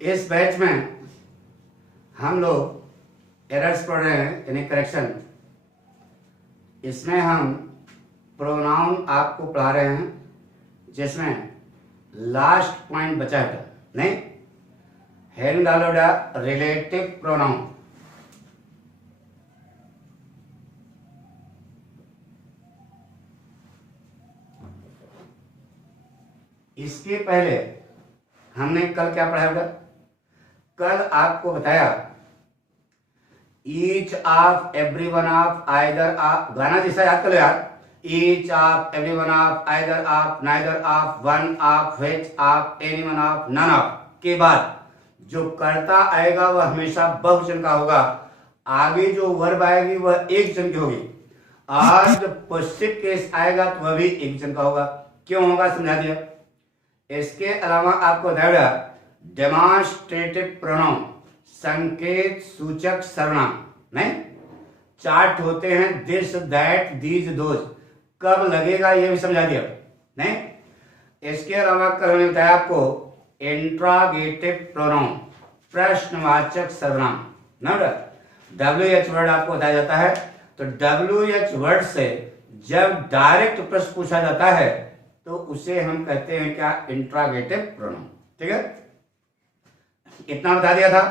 इस बैच में हम लोग एरर्स पढ़ रहे हैं, यानी करेक्शन। इसमें हम प्रोनाउन आपको पढ़ा रहे हैं, जिसमें लास्ट पॉइंट बचा है नहीं, हेन डालो डा रिलेटिव प्रोनाउन। इसके पहले हमने कल क्या पढ़ा होगा? कल आपको बताया each of every one of either of, गाना जैसा याद कर लो यार। Each of every one of either of neither of one of which of any one of none of के बाद जो कर्ता आएगा वह हमेशा बहुवचन का होगा। आगे जो वर्ब आएगी वह एक वचन की होगी, और जो पॉजिटिव केस आएगा तो वह भी एक वचन का होगा। क्यों होगा समझा दिया। इसके अलावा आपको बताया डेमॉन्स्ट्रेटिव प्रोनाउन, संकेत सूचक सर्वनाम नहीं, चार्ट होते हैं दिस दैट दीज दोज, कब लगेगा ये भी समझा दिया नहीं। इसके अलावा कल हमने बताया आपको इंट्रागेटिव प्रोनाउन, प्रश्नवाचक सर्वनाम ना। WH वर्ड आपको बताया जाता है, तो WH वर्ड से जब डायरेक्ट प्रश्न पूछा जाता है तो उसे हम कहते हैं क्या? Interrogative pronoun. ठीक है, इतना बता दिया था।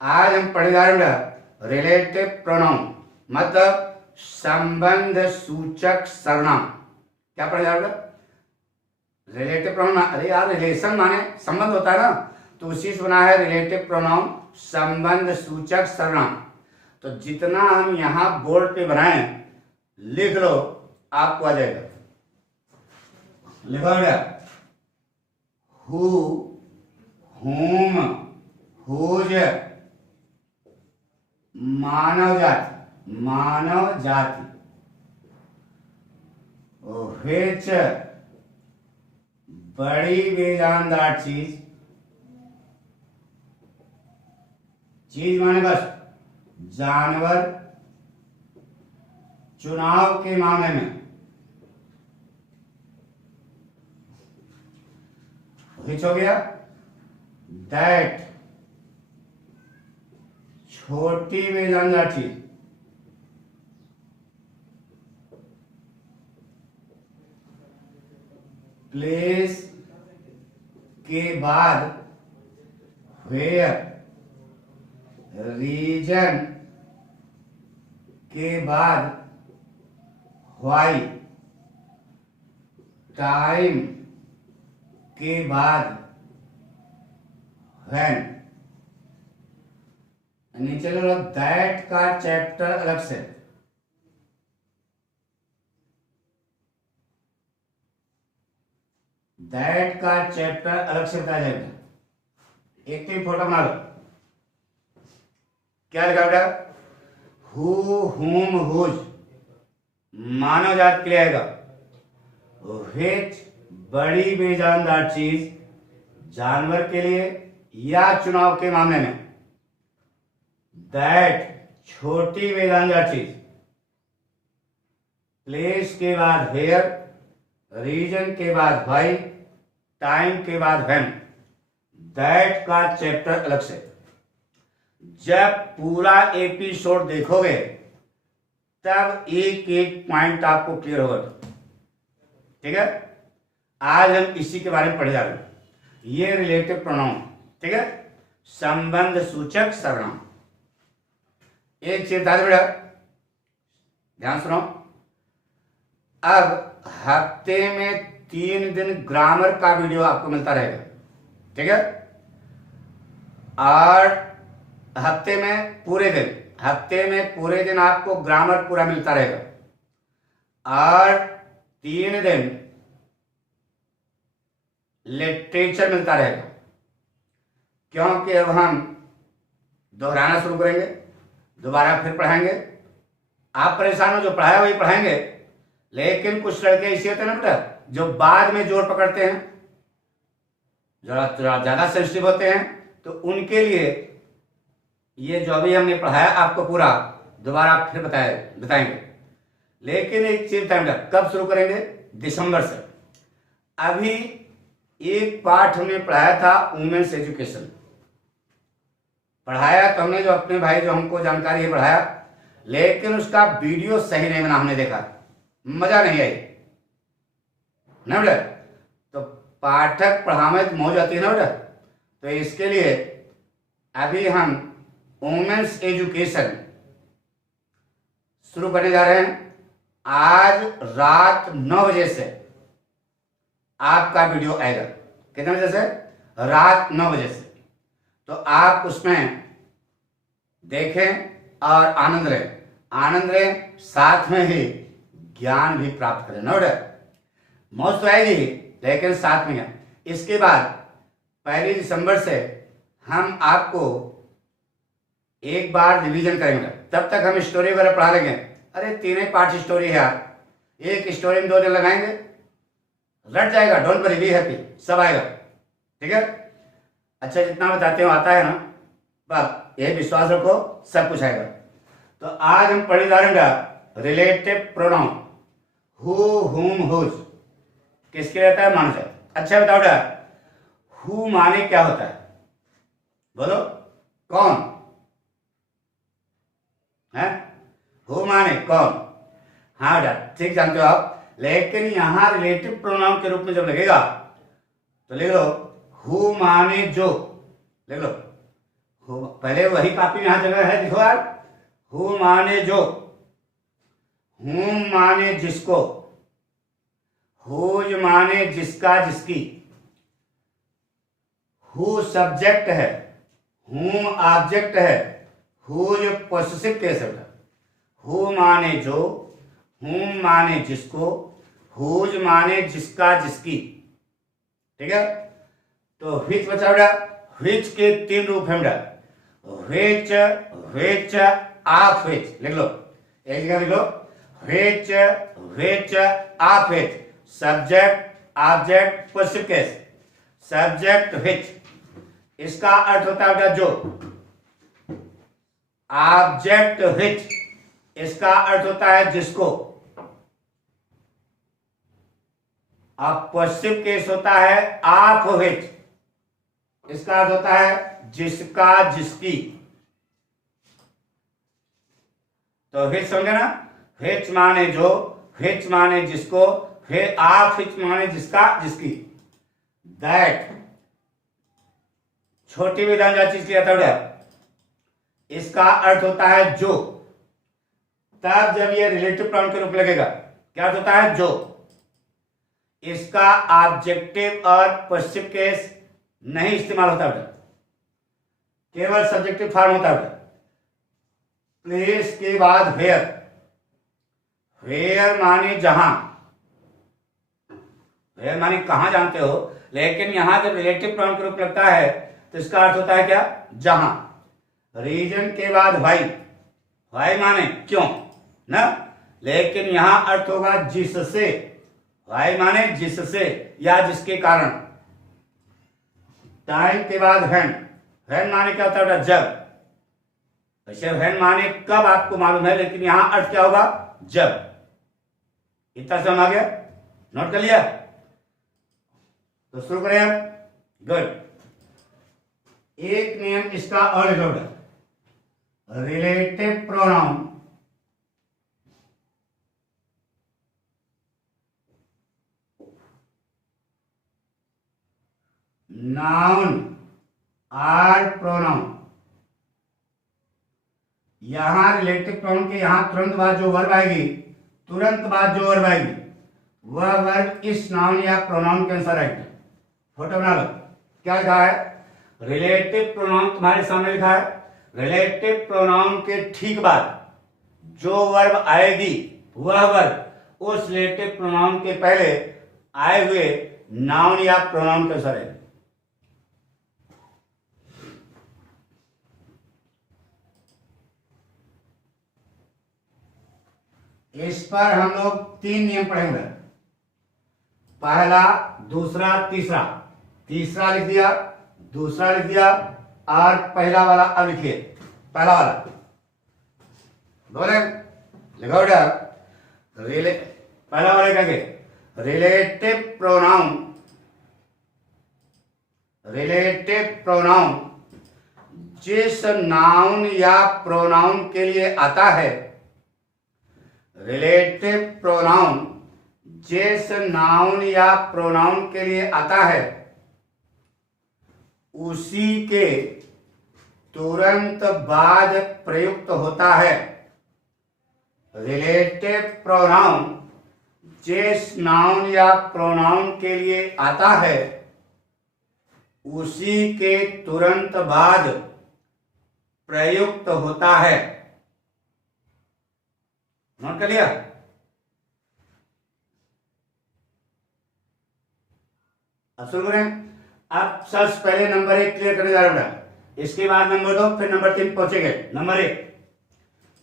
आज हम पढ़े जा रहे हैं रिलेटिव प्रोनाउन, मतलब संबंध सूचक सर्वनाम। क्या पढ़े जा रहे हैं? Relative pronoun. अरे यार, रिलेशन माने संबंध होता है ना, तो उसी से बना है रिलेटिव प्रोनाउन, संबंध सूचक सर्वनाम। तो जितना हम यहां बोर्ड पे बनाए लिख लो, आपको आ जाएगा। लिखो बेटा, हु, हुम, हुज, मानव जाति, मानव जाति, व्हिच, बड़ी बेजानदार चीज, चीज माने बस जानवर, चुनाव के मामले में व्हिच हो गया, दैट, छोटी बेजानदार चीज, प्लेस के बाद वेयर, रीजन के बाद व्हाई, टाइम के बाद व्हेन। नीचे लो दैट का चैप्टर अलग से, दैट का चैप्टर अलग से बताया जाएगा। एक तो फोटो बना लो। क्या लिखा बेटा? हु, हुम, हुज, मानव जात के लिए आएगा। व्हिच, बड़ी बेजानदार चीज, जानवर के लिए या चुनाव के मामले में। दैट, छोटी बेजानदार चीज, प्लेस के बाद वेयर, रीजन के बाद व्हाई, टाइम के बाद व्हेन। दैट का चैप्टर अलग से। जब पूरा एपिसोड देखोगे तब एक एक पॉइंट आपको क्लियर होगा। ठीक है, आज हम इसी के बारे में पढ़े जा रहे हैं। ये रिलेटिव प्रोनाउन, ठीक है, संबंध सूचक सर्वनाम। एक चीज बता दे बेटा, ध्यान सुनो। अब हफ्ते में 3 दिन ग्रामर का वीडियो आपको मिलता रहेगा। ठीक है, और हफ्ते में पूरे दिन आपको ग्रामर पूरा मिलता रहेगा, और 3 दिन लिटरेचर मिलता रहेगा। क्योंकि अब हम दोहराना शुरू करेंगे, दोबारा फिर पढ़ाएंगे। आप परेशान हो, जो पढ़ाया वही पढ़ाएंगे, लेकिन कुछ लड़के ऐसे होते हैं ना बेटा, जो बाद में जोर पकड़ते हैं, जरा ज्यादा सेंसिटिव होते हैं, तो उनके लिए ये जो अभी हमने पढ़ाया आपको पूरा दोबारा फिर बताएंगे। लेकिन एक चीज बताएंगे, कब शुरू करेंगे? दिसंबर से। अभी एक पार्ट हमने पढ़ाया था वुमेन्स एजुकेशन, पढ़ाया तो हमने, जो अपने भाई जो हमको जानकारी है पढ़ाया, लेकिन उसका वीडियो सही नहीं बना, हमने देखा, मजा नहीं आई ना बेटा। तो पाठक पढ़ावे तो मौज आती है ना बेटा। तो इसके लिए अभी हम वुमेन्स एजुकेशन शुरू करने जा रहे हैं। आज रात 9 बजे से आपका वीडियो आएगा। कितने बजे से? रात 9 बजे से। तो आप उसमें देखें और आनंद लें, साथ में ही ज्ञान भी प्राप्त करें ना बेटा। मौज तो आएगी लेकिन साथ में ज्ञान। इसके बाद 1 दिसंबर से हम आपको एक बार रिवीजन करेंगे। तब तक हम स्टोरी वगैरह पढ़ा लेंगे। अरे 3 पार्ट स्टोरी है यार, एक स्टोरी में 2 दिन लगाएंगे, रट जाएगा। डोंट वरी, बी हैप्पी, सब आएगा, ठीक है। अच्छा, जितना बताते हो आता है ना, बस ये विश्वास रखो, सब कुछ आएगा। तो आज हम पढ़ने जा रहे हैं रिलेटिव प्रोनाउन, हु, हुम, हुज, किसके रहता है? मानुष। अच्छा बताओ बेटा, हु माने क्या होता है? बोलो, कौन है? हु माने कौन? हाँ बेटा, ठीक जानते हो आप। लेकिन यहां रिलेटिव प्रोनाउन के रूप में जब लगेगा तो लिख लो हु माने जो, लिख लो। पहले वही कॉपी में यहां जगह है, देखो यार। हु माने जो, हुम माने जिसको, हुज माने जिसका जिसकी, हु सब्जेक्ट है, हुम ऑब्जेक्ट है, हुज पोसेसिव केस है। हु माने जो, हुम माने जिसको, हुज माने जिसका जिसकी, ठीक है। तो व्हिच बचा बेटा? व्हिच के 3 रूप हैं बेटा, व्हिच, व्हिच, ऑफ व्हिच, लिख लो, एक जगह लिख लो, which, which, of which, subject, object, possessive case. Subject which, इसका अर्थ होता है बेटा जो। ऑब्जेक्ट व्हिच, इसका अर्थ होता है जिसको। अब पोसेसिव केस होता है ऑफ व्हिच, इसका अर्थ होता है जिसका जिसकी। तो व्हिच समझे ना? व्हिच माने जो, व्हिच माने जिसको, ऑफ व्हिच माने जिसका जिसकी। दैट, छोटी विधान जो चीज लिया था, इसका अर्थ होता है जो। तब जब ये रिलेटिव प्रोनाउन के रूप में लगेगा, क्या अर्थ होता है? जो। इसका ऑब्जेक्टिव और पोसेसिव केस नहीं इस्तेमाल होता बेटा, केवल सब्जेक्टिव फॉर्म होता है। प्लेस के बाद वेयर, वेयर माने जहां, वेयर माने कहां, जानते हो। लेकिन यहां जब रिलेटिव प्रोनाउन के रूप में लगता है तो इसका अर्थ होता है क्या? जहां। रीजन के बाद व्हाई, व्हाई माने क्यों ना, लेकिन यहां अर्थ होगा जिससे। व्हाई माने जिससे या जिसके कारण। टाइम के बाद व्हेन, व्हेन माने क्या होता है? जब। वैसे व्हेन माने कब आपको मालूम है, लेकिन यहां अर्थ क्या होगा? जब। इतना समझ आ गया? नोट कर लिया? तो शुरू करें हम। गुड। एक नियम इसका और लिखो, relative pronoun noun or pronoun. यहां रिलेटिव प्रोनाउन के यहां तुरंत बाद जो वर्ब आएगी, तुरंत बाद जो वर्ब आएगी, वह वर्ब इस नाउन या प्रोनाउन के अनुसार आएगी। फोटो बना लो। क्या लिखा है? रिलेटिव प्रोनाउन तुम्हारे सामने लिखा है। रिलेटिव प्रोनाउन के ठीक बाद जो वर्ब आएगी, वह वर्ब उस रिलेटिव प्रोनाउन के पहले आए हुए नाउन या प्रोनाउन के अनुसार आएगी। इस पर हम लोग 3 नियम पढ़ेंगे। पहला, दूसरा, तीसरा। तीसरा लिख दिया, दूसरा लिख दिया और पहला वाला अब लिखिए। पहला वाला बोले, लिखो बेटा। पहला वाला क्या के? रिलेटिव प्रोनाउन, रिलेटिव प्रोनाउन जिस नाउन या प्रोनाउन के लिए आता है, रिलेटिव प्रोनाउन जिस नाउन या प्रोनाउन के लिए आता है उसी के तुरंत बाद प्रयुक्त होता है। रिलेटिव प्रोनाउन जिस नाउन या प्रोनाउन के लिए आता है उसी के तुरंत बाद प्रयुक्त होता है। नोट कर लिया? अब शुरू करें। अब सबसे पहले नंबर 1 क्लियर करने जा रहा हूं, इसके बाद नंबर 2, फिर नंबर 3 पहुंचेंगे। नंबर 1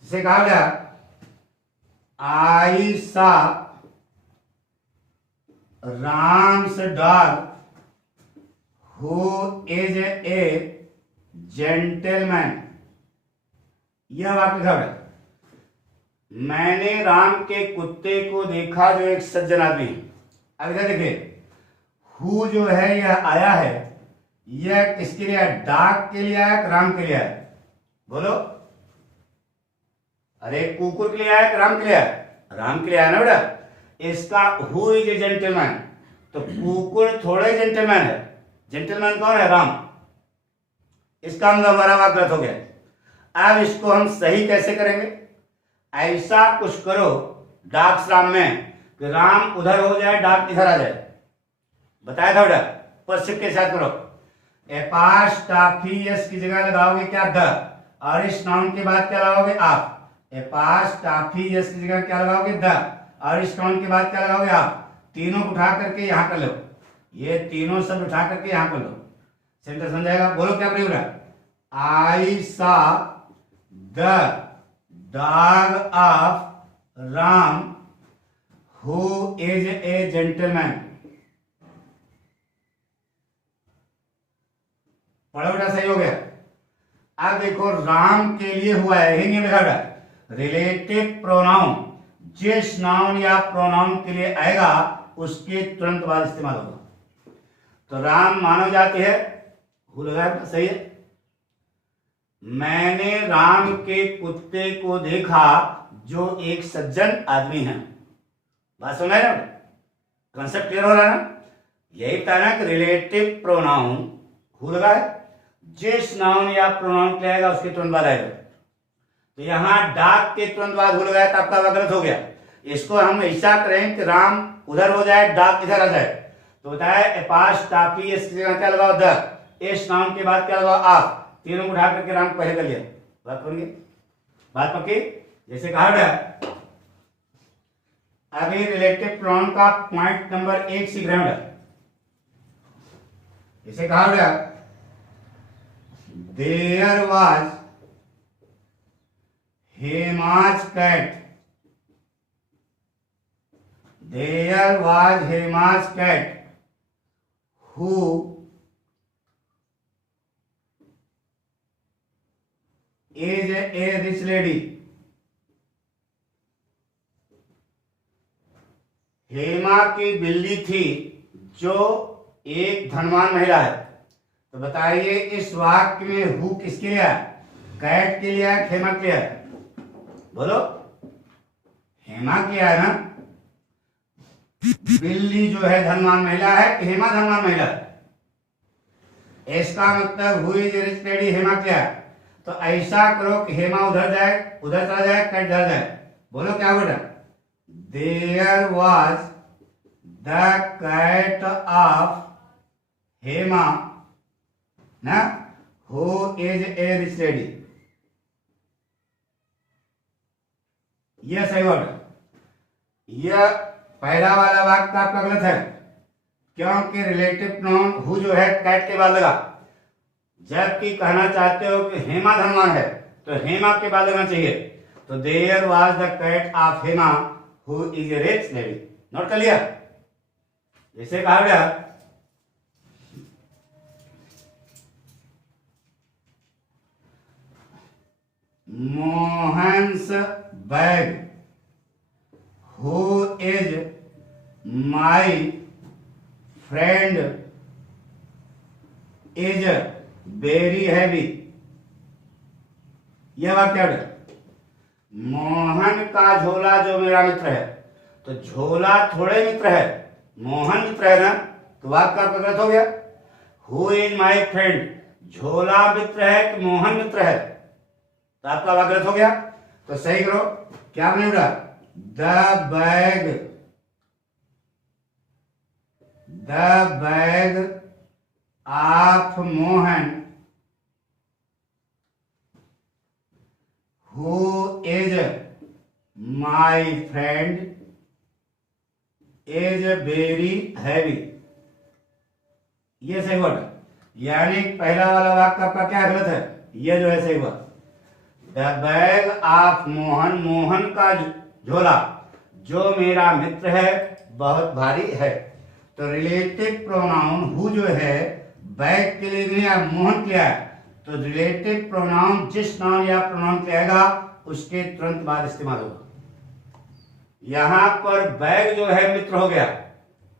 जिसे कहा गया आई सा Ram's dog who is A gentleman. यह वाक्य लिखा है, मैंने राम के कुत्ते को देखा जो एक सज्जन आदमी है। अब इधर देखिए, हु जो है यह आया है, यह किसके लिए है? डॉग के लिए आया कि राम के लिए आया? बोलो। अरे कुकुर के लिए आया कि राम के लिए आया? राम के लिए आया ना बेटा। इसका हु इज ए जेंटलमैन, तो कुकुर थोड़ा ही जेंटलमैन है। जेंटलमैन कौन है? राम। इसका मतलब हमारा वाक्य गलत हो गया। अब इसको हम सही कैसे करेंगे? ऐसा कुछ करो डॉग्स राम में कि राम उधर हो जाए, डॉग इधर आ जाए। बताया था बेटा, पश्चिम के साथ करो। एपास्टाफियस की जगह लगाओगे क्या? द। और इस नाउन के बाद क्या लगाओगे? आप। एपास्टाफियस की जगह क्या लगाओगे? द। और इस नाउन के बाद क्या लगाओगे? आप। तीनों को उठा करके यहां कर लो, ये तीनों शब्द उठा करके यहां कर लो। सेंटेंस बन जाएगा। बोलो क्या प्रयोग है? आई सा the dog of Ram who is A gentleman. पढ़ो बेटा, सही हो गया। अब देखो, राम के लिए हुआ है, यही नहीं लिखा है। रिलेटिव प्रोनाउन जिस नाउन या प्रोनाउन के लिए आएगा उसके तुरंत बाद इस्तेमाल होगा। तो राम मानव जाति है, हु लगा, सही है। मैंने राम के कुत्ते को देखा जो एक सज्जन आदमी है। बात सुना है ना? कंसेप्ट क्लियर हो रहा है ना? यही कहना कि रिलेटिव प्रोनाउन हु लगा है, जिस नाउन या प्रोनाउन के आएगा उसके तुरंत बाद आएगा। तो यहां डॉग के तुरंत बाद हु लगाया तो आपका गलत हो गया। इसको हम ऐसा करें कि राम उधर हो जाए, डॉग इधर आ जाए। तो बताया एपास्टाफियस की जगह क्या लगाओ? द। इस नाउन के बाद क्या लगाओ? आप। तीनों को उठा करके राम पहले कर लिया। बात करेंगे, बात पक्की? जैसे कहा गया, अभी रिलेटिव प्रोनाउन का पॉइंट नंबर 1 सीख रहे हैं। जैसे कहा गया, there was Hema's cat. There was Hema's cat who is a rich lady. Hema की बिल्ली थी जो एक धनवान महिला है। तो बताइए इस वाक्य में हु किसके लिए है? कैट के लिए है, हेमा के लिए है? बोलो। हेमा के है ना? बिल्ली जो है धनवान महिला है, हेमा धनवान महिला है। इसका मतलब who is rich lady Hema क्या है? तो ऐसा करो कि हेमा उधर जाए, उधर चला जाए, कैट इधर जाए। बोलो क्या बेटा? There was the cat of Hema ना who is a rich lady. यह सही वर्ड। यह पहला वाला वाक्य आपका गलत है, क्योंकि रिलेटिव प्रोनाउन हु जो है कैट के बाद लगा। जबकि कहना चाहते हो कि हेमा धनवान है तो हेमा के बाद लगना चाहिए। तो there was the cat of Hema who is a rich lady. Note कर लिया? जैसे कहा गया, Mohan's bag who is my friend is very heavy. यह वाक्य है। मोहन का झोला जो मेरा मित्र है, तो झोला थोड़े मित्र है, मोहन मित्र है ना, तो वाक्य आपका गलत हो गया। हु इज माई फ्रेंड, झोला मित्र है कि मोहन मित्र है, तो आपका वाक्य गलत हो गया। तो सही करो, क्या बनेगा? The bag of Mohan who is my friend is very heavy. ये सही वर्ड, यानी पहला वाला वाक्य आपका क्या गलत है, ये जो है सही हुआ। The bag of Mohan, Mohan का झोला जो मेरा मित्र है बहुत भारी है। तो रिलेटिव प्रोनाउन हु जो है बैग के लिए नहीं है, मोहन के लिए है। तो रिलेटिव प्रोनाउन जिस नाउन या प्रोनाउन के आएगा उसके तुरंत बाद इस्तेमाल होगा। यहां पर बैग जो है मित्र हो गया,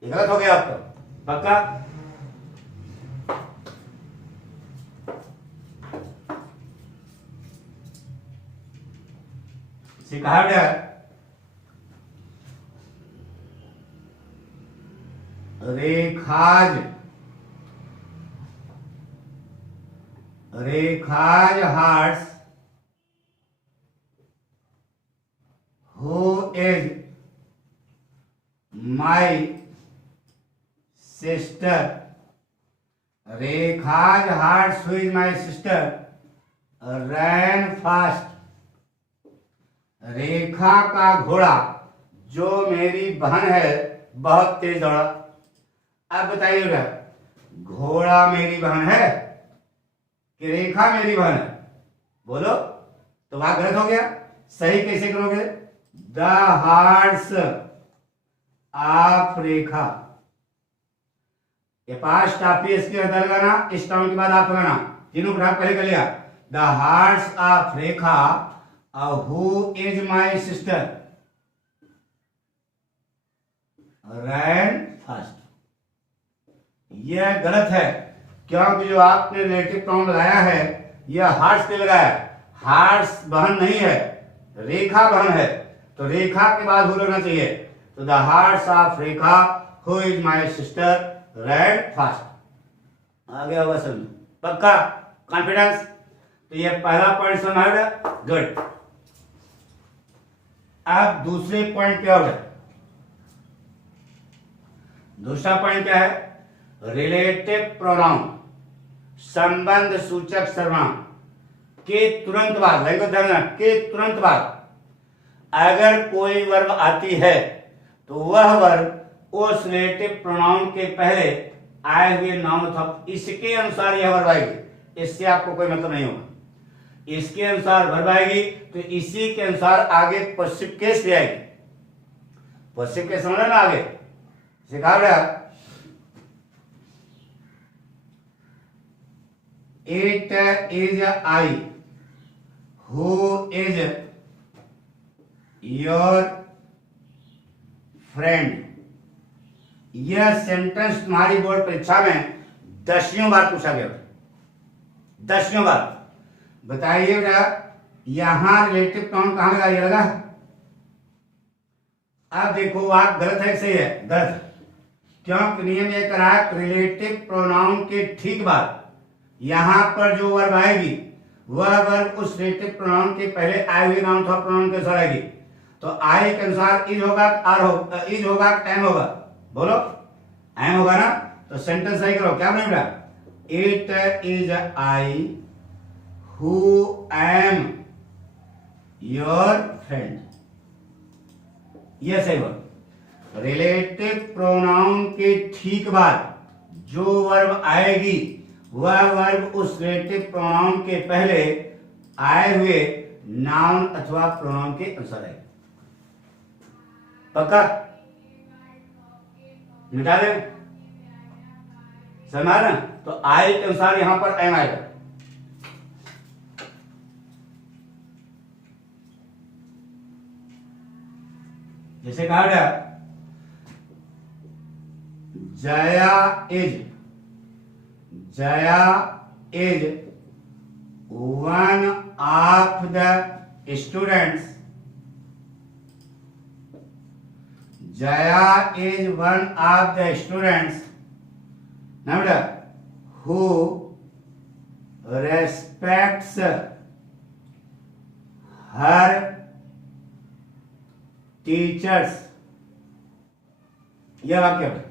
ये गलत हो गया आपका, पक्का? सिखा गया। Rekha's horse who is my sister, Rekha's horse who is my sister ran fast, Rekha का घोड़ा जो मेरी बहन है बहुत तेज दौड़ा। अब बताइएगा, घोड़ा मेरी बहन है कि रेखा मेरी बहन है? बोलो, तो वहां गलत हो गया। सही कैसे करोगे? द हार्ट्स ऑफ रेखा, ये पास्ट आप इसके अंदर लगाना, इस टाउन के बाद आप लगाना, तीनों को पहले कर लिया। The hearts of Rekha who is my sister ran fast. यह गलत है, क्योंकि जो आपने रिलेटिव प्रोनाउन लगाया है यह हार्ट्स पे लगाया है। हार्ट्स बहन नहीं है, रेखा बहन है, तो रेखा के बाद हु लगना चाहिए। तो the hearts of Rekha who is my sister ran fast. आ गया होगा समझ, पक्का? कॉन्फिडेंस? तो ये पहला पॉइंट समझ आ गया, गुड। अब दूसरे पॉइंट क्या होगा? दूसरा पॉइंट क्या है? रिलेटिव प्रोनाउन, संबंध सूचक सर्वनाम के तुरंत बाद, के तुरंत बाद अगर कोई वर्ब आती है तो वह वर्ब उस रिलेटिव प्रोनाउन के पहले आए हुए नाउन अथवा इसके अनुसार यह वर्ब आएगी। इससे आपको कोई मतलब नहीं होगा। इसके अनुसार वर्ब आएगी तो इसी के अनुसार आगे पश्चिम केस ले आएगी। पश्चिम केस समझ ना, आगे सिखा रहा। It is I who is your friend। यह सेंटेंस तुम्हारी बोर्ड परीक्षा में 10वीं बार पूछा गया, 10वीं बार। बताइएगा यहां रिलेटिव प्रोनाउन कहां लगा? ये लगा। अब देखो आप गलत है, सही है? गलत है, क्योंकि नियम ये करा है रिलेटिव प्रोनाउन के ठीक बाद यहां पर जो वर्ब आएगी वह वर्ब उस रिलेटिव प्रोनाउन के पहले आए हुए नाउन अथवा प्रोनाउन के अनुसार आएगी। तो आई के अनुसार इज होगा, आर होगा, इज होगा, एम होगा। बोलो, एम होगा ना? तो सेंटेंस सही करो, क्या बनेगा? It is I who am your friend. यह सही वर्ब। रिलेटिव प्रोनाउन के ठीक बाद जो वर्ब आएगी वह वर्ब उस रिलेटिव प्रोनाउन के पहले आए हुए नाउन अथवा प्रोनाउन के अनुसार है। पक्का? मिटा दे, समझ ना? तो आई के अनुसार यहां पर एम आएगा। जैसे कहा गया Jaya is one of the students. Jaya is one of the students. Now, who respects her teachers. यह वाक्य है,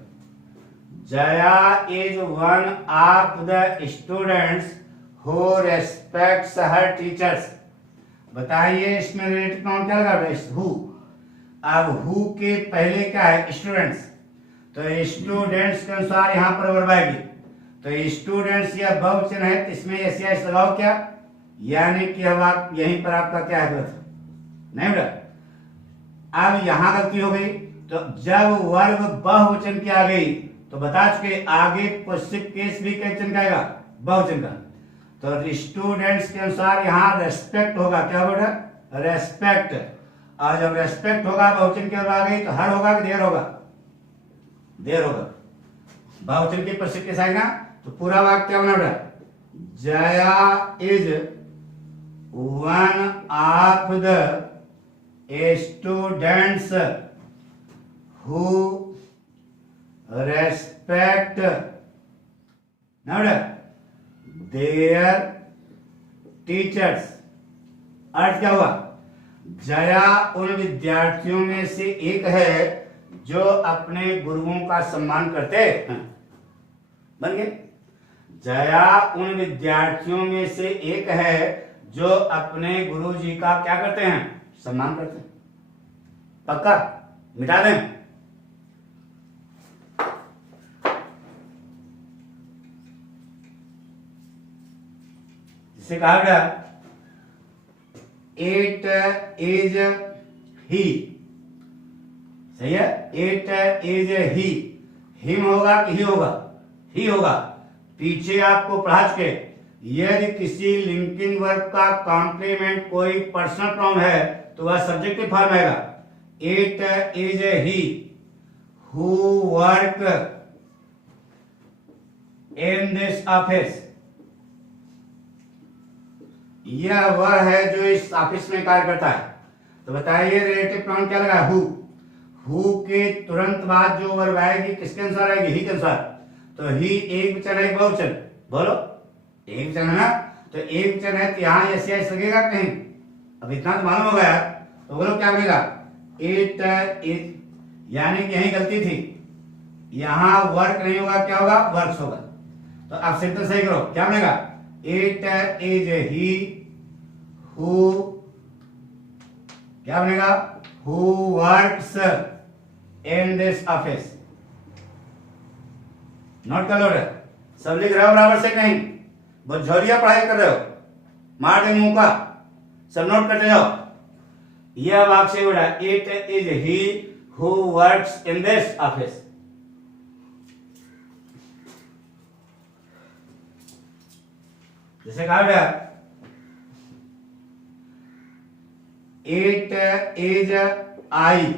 Jaya is one of the students who respects her teachers. बताइए इसमें रिलेटेड नाउन क्या लगा? हु। अब हु के पहले क्या है? स्टूडेंट्स। तो स्टूडेंट्स के अनुसार यहां पर वर्ब आएगी। तो स्टूडेंट्स या बहुवचन है, तो इसमें एस लगाओ क्या, यानी कि अब आप यहीं पर आपका क्या है? गलत नहीं बेटा। अब यहां गलती हो गई, तो जब वर्ब बहुवचन की आ गई तो बता चुके आगे पॉजिटिव केस भी किस वचन का आएगा? बहुवचन का। तो स्टूडेंट्स के अनुसार यहां रेस्पेक्ट होगा। क्या बेटा? रेस्पेक्ट। और जब रेस्पेक्ट होगा बहुवचन की ओर आ गई तो हर होगा कि देर होगा? देर होगा। बहुवचन की पॉजिटिव केस आएगा तो पूरा वाक्य क्या बना बेटा? Jaya is one of the students who respect their teachers. अर्थ क्या हुआ? जया उन विद्यार्थियों में से एक है जो अपने गुरुओं का सम्मान करते हैं। बन गए? जया उन विद्यार्थियों में से एक है जो अपने गुरुजी का क्या करते हैं? सम्मान करते हैं। पक्का? मिटा दें? जिसे कहा गया इट इज ही। सही है? It is he. हिम होगा कि ही होगा? ही होगा। पीछे आपको पढ़ा चुके, यदि किसी लिंकिंग वर्ब का कॉम्प्लीमेंट कोई पर्सनल प्रोनाउन है तो वह सब्जेक्टिव फॉर्म आएगा। It is he who work in this office. यह वह है जो इस ऑफिस में कार्य करता है। तो बताइए रिलेटिव प्रोनाउन क्या लगा? हु। हु के तुरंत बाद जो वर्ब आएगी किसके अनुसार आएगी? ही के अनुसार। तो ही एक वचन है, बहुवचन? बोलो, एक वचन है ना? तो एक वचन है तो यहाँ एस लगेगा कहीं? अब इतना तो मालूम होगा यार। तो बोलो क्या बनेगा? इट इज, यानी कि यही गलती थी, यहां वर्क नहीं होगा, क्या होगा? वर्क्स होगा। तो आप सेंटेंस सही करो, क्या बनेगा? इट इज ही हु, क्या बनेगा? Who works in this office. Note कर लो रे, सब लिख रहे हो बराबर से? कहीं बुझौलिया पढ़ाई कर रहे हो? मार दे मुंह का, सब नोट करते जाओ। यह वाक्य से बड़ा, it is he who works in this office. जैसे कहा गया it is I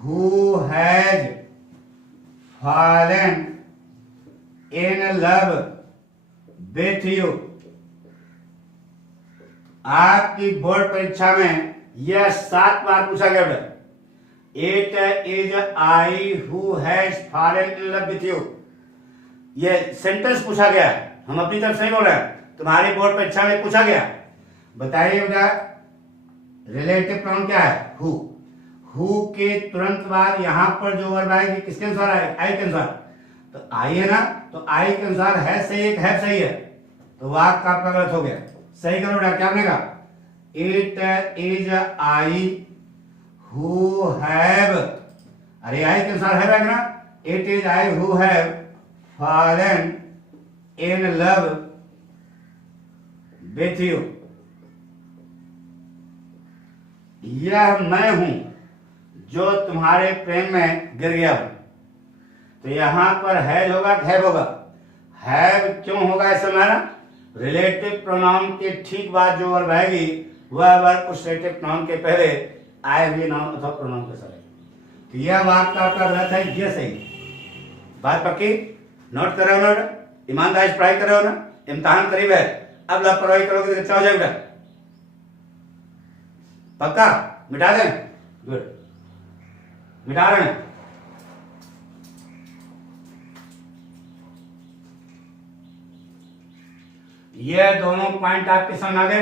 who has fallen in love with you. आपकी बोर्ड परीक्षा में यह 7 बार पूछा गया बेटा। It is I who has fallen in love with you. यह सेंटेंस पूछा गया है, हम अपनी तरफ से नहीं बोल रहे हैं, तुम्हारी बोर्ड परीक्षा में पूछा गया। बताइए बेटा रिलेटिव प्रोनाउन क्या है? हु। हु के तुरंत बाद यहां पर जो वर्ब आएगी किसके अनुसार आएगी? आई के अनुसार। तो आई है ना, तो आई के अनुसार है सही, एक है सही है, तो वाक्य आपका गलत हो गया। सही करो बेटा, क्या बनेगा? It is I who have, अरे आई के अनुसार है ना, it is I who have fallen in love with you. यह मैं हूं जो तुम्हारे प्रेम में गिर गया हूं। तो यहां पर हैज होगा कि हैव होगा? हैव क्यों होगा ऐसा? हमारा रिलेटिव प्रोनाउन के ठीक बाद जो वर्ब आएगी वह वर्ब उस रिलेटिव प्रोनाउन के पहले आए हुए नाउन अथवा प्रोनाउन के साथ। तो यह वाक्य आपका गलत है, यह सही। बात पक्की? नोट कर रहे हो ना? ईमानदारी से पढ़ाई कर रहे हो ना? इम्तिहान करीब है, अब लापरवाही करोगे तो क्या हो जाएगा? पक्का मिटा दें? गुड, मिटा रहे हैं। ये दोनों पॉइंट आपके समझ आ गए।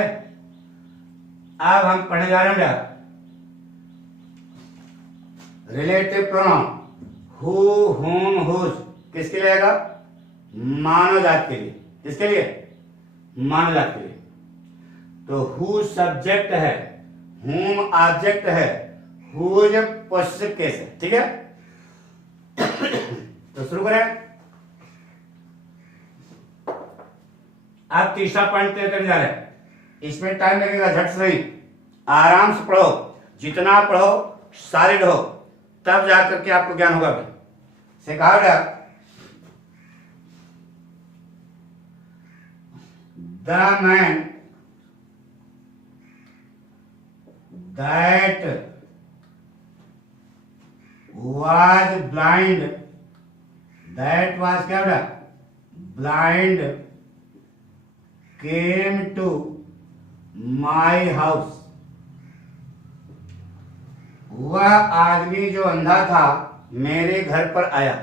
अब हम पढ़ने जा रहे हैं रिलेटिव प्रोनाउन हु, हुम, हुज किसके लिए आएगा? मानव जात के लिए। किसके लिए? मानव जात के लिए। तो हु सब्जेक्ट है, हुम ऑब्जेक्ट है, हुज पोजेसिव केस है। ठीक है, तो शुरू करें। आप तीसरा पॉइंट तय करने जा रहे हैं। इसमें टाइम लगेगा, झट से नहीं, आराम से पढ़ो, जितना पढ़ो सॉलिड हो, तब जाकर के आपको ज्ञान होगा। से कहा गया the man that was blind, that was क्या बेटा? Blind came to my house. वह आदमी जो अंधा था मेरे घर पर आया।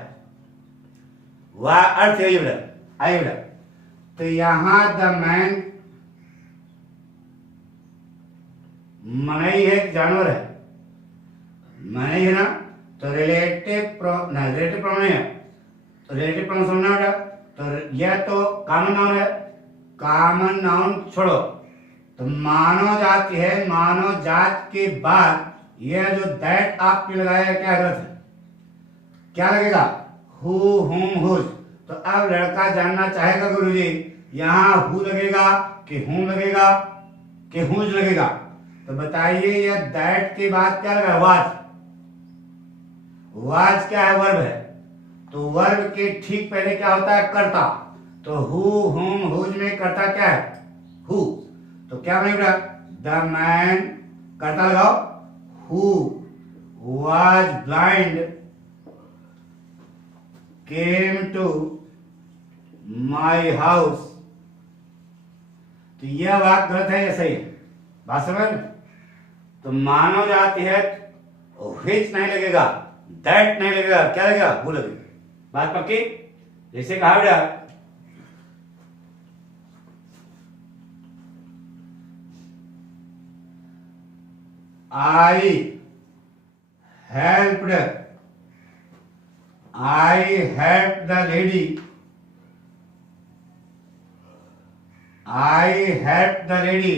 वह अर्थ है बेटा, आइए बेटा। तो यहां द मैन मनई है, जानवर है, मनई है ना, तो रिलेटिव प्रोनाउन है। तो रिलेटिव प्रोनाउन समझना बेटा। तो यह तो कॉमन नाउन है, कॉमन नाउन छोड़ो, तो मानव जात है। मानव जात के बाद यह जो दैट आपने लगाया है क्या गलत है? क्या लगेगा? हु, हुम, हुज। तो अब लड़का जानना चाहेगा गुरुजी यहां हु लगेगा कि हुम लगेगा कि हुज लगेगा? तो बताइए यह दैट के बाद क्या लगा? वाज। वाज क्या है? वर्ब है। तो वर्ब के ठीक पहले क्या होता है? कर्ता। तो हु, हुम, हुज में कर्ता क्या है? हु। तो क्या बनेगा? द मैन, कर्ता लगाओ, who was blind came to my house. तो यह बात गलत है या सही है? बात समझ? तो मानव जाति है, व्हिच नहीं लगेगा, दैट नहीं लगेगा, क्या लगेगा? हु लगेगा। बात पक्की? जैसे कहा बेटा I helped the lady. I helped the lady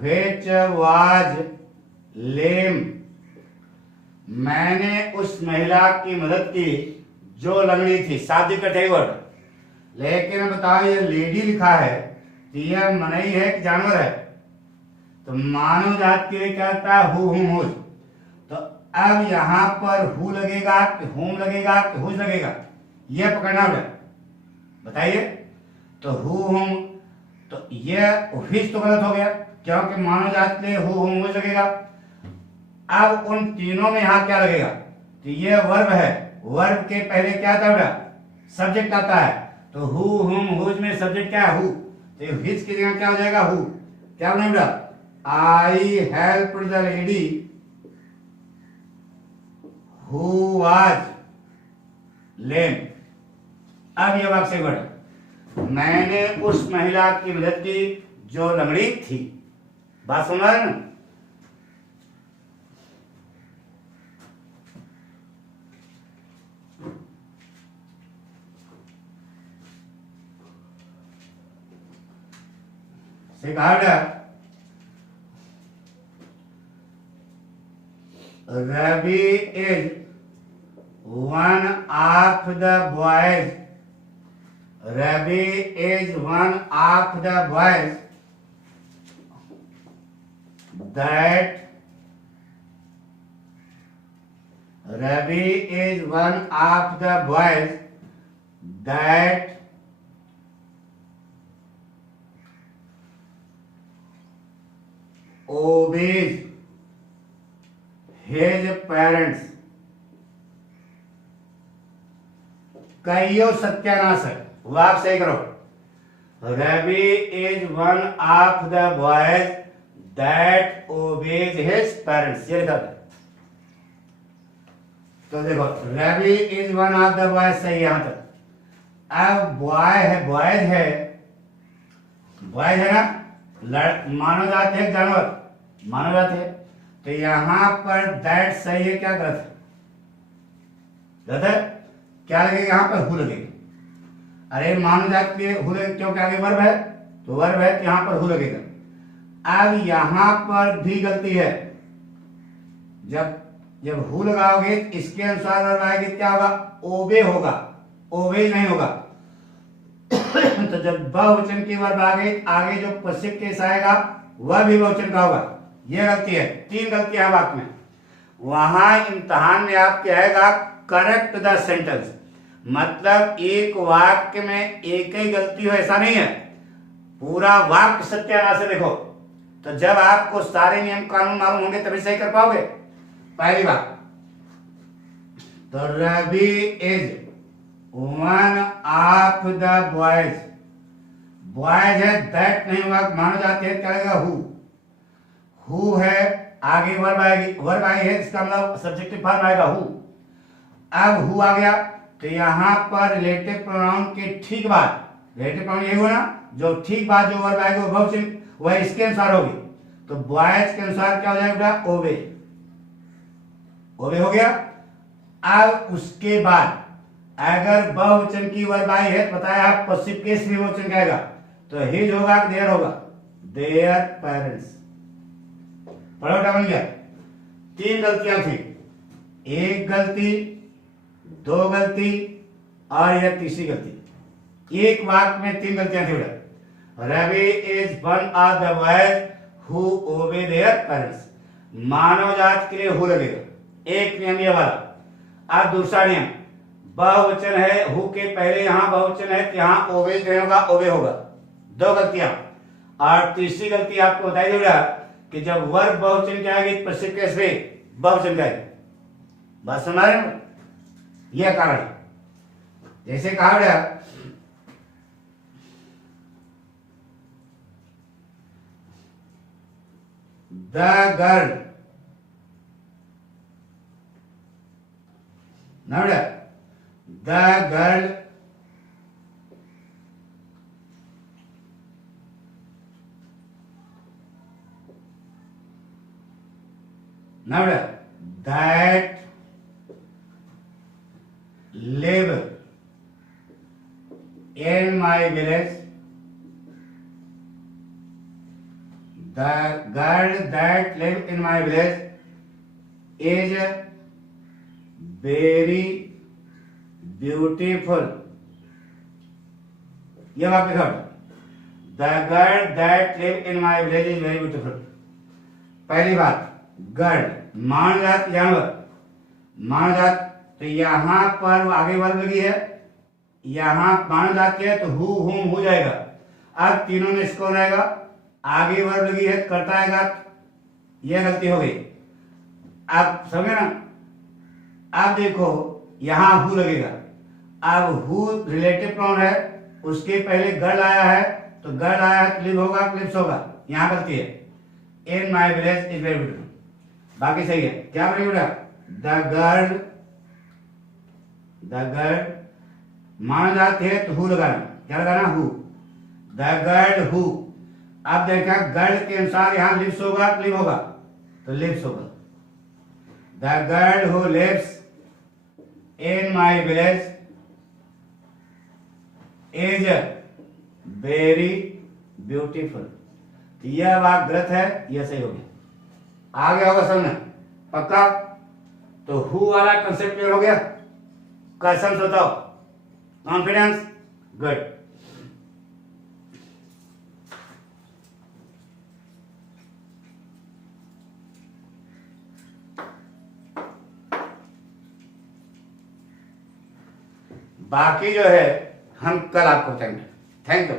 which was lame. मैंने उस महिला की मदद की जो लंगड़ी थी। शाब्दिक अर्थ है वर्ड, लेकिन बताओ ये लेडी लिखा है तो यह मनई है कि जानवर है? तो मानव जात के लिए क्या होता है? हु, हुम, हुज। तो अब यहां पर हु लगेगा कि हुम लगेगा कि हुज लगेगा? यह पकड़ना है, बताइए। तो हु, हुम, तो यह हिज तो गलत हो गया क्योंकि मानव जात के लिए हु, हुम, हुज लगेगा। अब उन तीनों में यहां क्या लगेगा? तो यह वर्ब है, वर्ब के पहले क्या आता है? सब्जेक्ट आता है। तो हु, हुम, हुज में सब्जेक्ट क्या है? हु। तो हिज की जगह क्या हो जाएगा? हु। क्या बनेगा? I helped the lady who was lame. अब यह वाक्य सही वर्ड, मैंने उस महिला की मदद की जो लंगड़ी थी। बात सुन रहे हैं ना? से कहा Ravi is one of the boys. Ravi is one of the boys that Ravi is one of the boys that obeys his parents. कईयों सत्यानाश है, वो आप सही करो। Ravi is one of the boys that obeys his parents. ये लिखा था। तो देखो Ravi is one of the boys, सही यहां तक। अब बॉय है, बॉयज है, बॉयज है ना, मानव जात है, जानवर मानव जात है। तो यहां पर दैट सही है, क्या गलत है? गलत है। क्या लगेगा यहां पर? हु लगेगा। अरे मानव जात के हु लगेगा क्योंकि आगे वर्ब है, तो वर्ब है तो यहां पर हु लगेगा। अब यहां पर भी गलती है, जब हु लगाओगे इसके अनुसार वर्ब आएगी, क्या होगा? ओबे होगा, ओबे नहीं होगा। तो जब बहुवचन की वर्ब आगे जो पश्चिम केस आएगा वह भी बहुवचन का होगा। यह गलती है, 3 गलतियां वाक्य में। वहां इम्तिहान में आपके आएगा करेक्ट द सेंटेंस, मतलब एक वाक्य में एक ही गलती हो ऐसा नहीं है, पूरा वाक्य सत्यानाश से देखो। तो जब आपको सारे नियम कानून मालूम होंगे तभी सही कर पाओगे। पहली बात, तो Ravi is one of the boys, boys है, दैट नहीं हुआ, मानो जाते हैं, क्या लगेगा? हु है, आगे वर्ब आएगी, वर्ब आई है, इसका मतलब सब्जेक्टिव फॉर्म आएगा हु। अब हु आ गया तो यहां पर रिलेटिव प्रोनाउन के ठीक बाद, रिलेटिव प्रोनाउन यही हुआ ना, जो ठीक बाद जो वर्ब आएगा वो बहुवचन, वह इसके अनुसार होगी। तो बॉयज के अनुसार क्या हो जाएगा? ओबे, ओबे हो गया। अब उसके बाद अगर बहुवचन की वर्ब आई है तो बताया आप पश्चिम केस में बहुवचन का आएगा, तो हिज होगा कि देयर होगा? Their parents. पढ़ोटा बन गया। 3 गलतियां थी, 1 गलती, 2 गलती और यह तीसरी गलती। एक वाक्य में 3 गलतियां थी बेटा। Ravi is one of the boys who obey their parents. मानव जात के लिए हु लगेगा, एक नियम ये वाला। अब दूसरा नियम, बहुवचन है, हु के पहले यहां बहुवचन है, यहां ओबे नहीं होगा, ओबे होगा। 2 गलतियां। और तीसरी गलती आपको बताई देगा कि जब वर्ब बहुवचन क्या आएगी पश्चिम केस में बहुवचन का आएगी। बात समझ रहे हो? यह कारण है। जैसे कहा गया द गर्ल, ना बेटा, the girl now that live in my village, the girl that live in my village is very beautiful। ये वाक्य था, the girl that live in my village is very beautiful। पहली बात, गर्ल मान जात जानवर, मान जात, तो यहां पर आगे वर्ब लगी है, यहां मान जाती है तो हु हुम हो जाएगा। अब तीनों में इसको रहेगा, आगे वर्ब लगी है करता आएगा, यह गलती हो गई। अब समझे ना? अब देखो यहां हु लगेगा, अब हु रिलेटिव प्रोनाउन है, उसके पहले गर्ल आया है, तो गर्ल आया है क्लिप होगा, क्लिप्स होगा, यहां गलती है। In my village is very beautiful, बाकी सही है। क्या बनेगा? द गर्ल मान जाते हैं तो हु लगाना, क्या लगाना? Who, the girl who. अब देखा गर्ल के अनुसार यहां लिप्स होगा, क्लिप होगा, तो लिप्स होगा। The girl who lives in my village is very beautiful. यह बात गलत है, यह सही हो गया। आ गया होगा समझ पक्का? तो हु वाला कंसेप्ट क्लियर हो गया? क्वेश्चन बताओ, कॉन्फिडेंस, गुड। बाकी जो है हम कल आपको बताएंगे। Thank you.